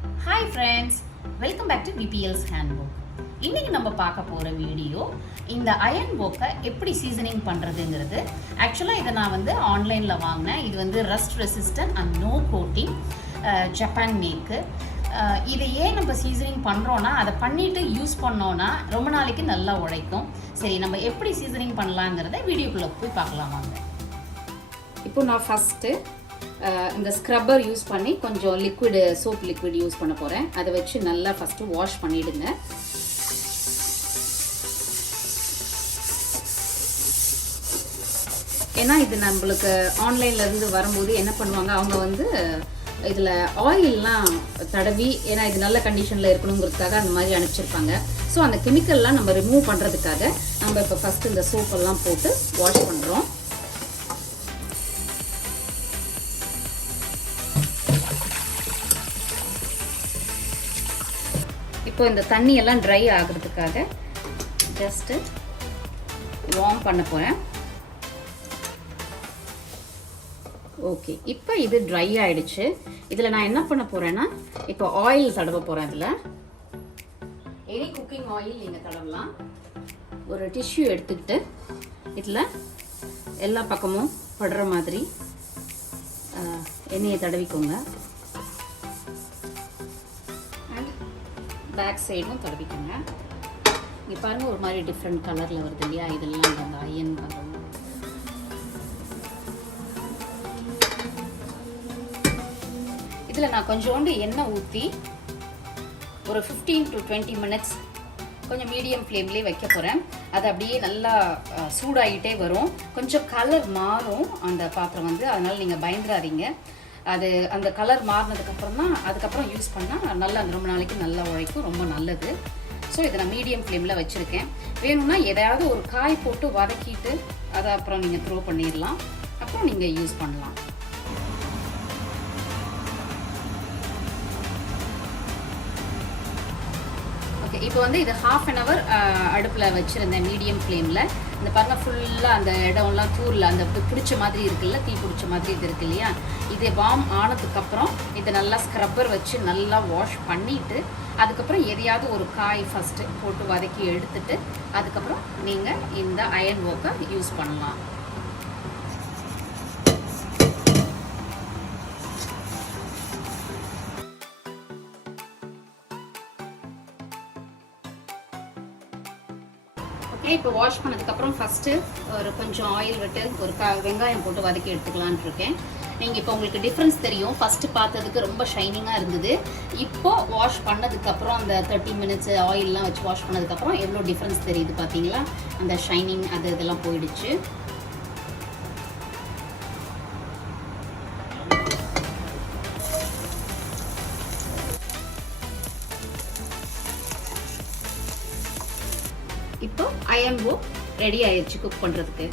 Hi friends, welcome back to VPL's Handbook. இன்னைக்கு நம்ம பார்க்க போற வீடியோ இந்த அயன் வோக்கை எப்படி சீசனிங் பண்றதுங்கிறது. ஆக்சுவலா இதை நான் வந்து ஆன்லைன்ல வாங்கினேன். இது வந்து rust resistant and no coating Japan make. இதை ஏன் நம்ம சீசனிங் பண்ணுறோன்னா அதை பண்ணிட்டு யூஸ் பண்ணோன்னா ரொம்ப நாளைக்கு நல்லா உழைக்கும். சரி, நம்ம எப்படி சீசனிங் பண்ணலாங்கிறத வீடியோக்குள்ளே போய் பார்க்கலாம் வாங்க. இப்போ நான் ஃபஸ்ட்டு இந்த ஸ்க்ரப்பர் யூஸ் பண்ணி கொஞ்சம் லிக்விடு சோப் லிக்விட் யூஸ் பண்ண போகிறேன். அதை வச்சு நல்லா ஃபஸ்ட்டு வாஷ் பண்ணிவிடுங்க. ஏன்னா இது நம்மளுக்கு ஆன்லைன்லேருந்து வரும்போது என்ன பண்ணுவாங்க, அவங்க வந்து இதில் ஆயிலெலாம் தடவி, ஏன்னா இது நல்ல கண்டிஷனில் இருக்கணுங்கிறதுக்காக அந்த மாதிரி அனுப்பிச்சிருப்பாங்க. ஸோ அந்த கெமிக்கல்லாம் நம்ம ரிமூவ் பண்ணுறதுக்காக நம்ம இப்போ ஃபஸ்ட்டு இந்த சோப்பெல்லாம் போட்டு வாஷ் பண்ணுறோம். இப்போ இந்த தண்ணியெல்லாம் ட்ரை ஆகிறதுக்காக ஜஸ்ட்டு வார்ம் பண்ண போகிறேன். ஓகே, இப்போ இது ட்ரை ஆகிடுச்சு. இதில் நான் என்ன பண்ண போகிறேன்னா, இப்போ ஆயில் தடவ போகிறேன். இதில் எனி குக்கிங் ஆயில் நீங்கள் தடவலாம். ஒரு டிஷ்யூ எடுத்துக்கிட்டு இதில் எல்லா பக்கமும் படுற மாதிரி எண்ணெயை தடவிக்கோங்க. பேக் சைடும் தடவிக்கோங்க. இங்கே பாருங்கள், ஒரு மாதிரி டிஃப்ரெண்ட் கலரில் வருது இல்லையா, இதெல்லாம் அந்த அயன் வரும். இதில் நான் கொஞ்சோண்டு எண்ணெய் ஊற்றி ஒரு 15 to 20 மினிட்ஸ் கொஞ்சம் மீடியம் ஃப்ளேம்லேயே வைக்க போகிறேன். அது அப்படியே நல்லா சூடாகிட்டே வரும். கொஞ்சம் கலர் மாறும் அந்த பாத்திரம் வந்து, அதனால் நீங்கள் பயந்துடாதீங்க. அது அந்த கலர் மாறினதுக்கப்புறம் தான் அதுக்கப்புறம் யூஸ் பண்ணால் நல்லா ரொம்ப நாளைக்கு நல்லா உழைக்கும், ரொம்ப நல்லது. ஸோ இதை நான் மீடியம் ஃப்ளேமில் வச்சுருக்கேன். வேணும்னா எதையாவது ஒரு காய் போட்டு வதக்கிட்டு அதை அப்புறம் நீங்கள் த்ரோ பண்ணிடலாம், அப்புறம் நீங்கள் யூஸ் பண்ணலாம். ஓகே, இப்போ வந்து இது 1/2 hour அடுப்பில் வச்சுருந்தேன் மீடியம் ஃப்ளேமில். இந்த பாருங்கள், ஃபுல்லாக அந்த இடம்லாம் தூரில் அந்த பிடிச்ச மாதிரி இருக்குல்ல, தீ பிடிச்ச மாதிரி இது இருக்கு இல்லையா, இது வார்ம் ஆனதுக்கப்புறம் இதை நல்லா ஸ்க்ரப்பர் வச்சு நல்லா வாஷ் பண்ணிவிட்டு அதுக்கப்புறம் எதையாவது ஒரு காய் ஃபஸ்ட்டு போட்டு வதக்கி எடுத்துட்டு அதுக்கப்புறம் நீங்கள் இந்த அயன் வோக்கை யூஸ் பண்ணலாம். ஓகே, இப்போ வாஷ் பண்ணதுக்கப்புறம் ஃபஸ்ட்டு ஒரு கொஞ்சம் ஆயில் விட்டு ஒரு வெங்காயம் போட்டு வதக்கி எடுத்துக்கலான்னு இருக்கேன். நீங்கள் இப்போ உங்களுக்கு டிஃப்ரென்ஸ் தெரியும். ஃபஸ்ட்டு பார்த்ததுக்கு ரொம்ப ஷைனிங்காக இருந்தது. இப்போது வாஷ் பண்ணதுக்கப்புறம் அந்த 30 மினிட்ஸ் ஆயிலெலாம் வச்சு வாஷ் பண்ணதுக்கப்புறம் எவ்வளோ டிஃப்ரென்ஸ் தெரியுது பார்த்தீங்களா? அந்த ஷைனிங் அது இதெல்லாம் போயிடுச்சு. இப்போ அயன் வோக் ரெடி ஆயிடுச்சு குக் பண்ணுறதுக்கு.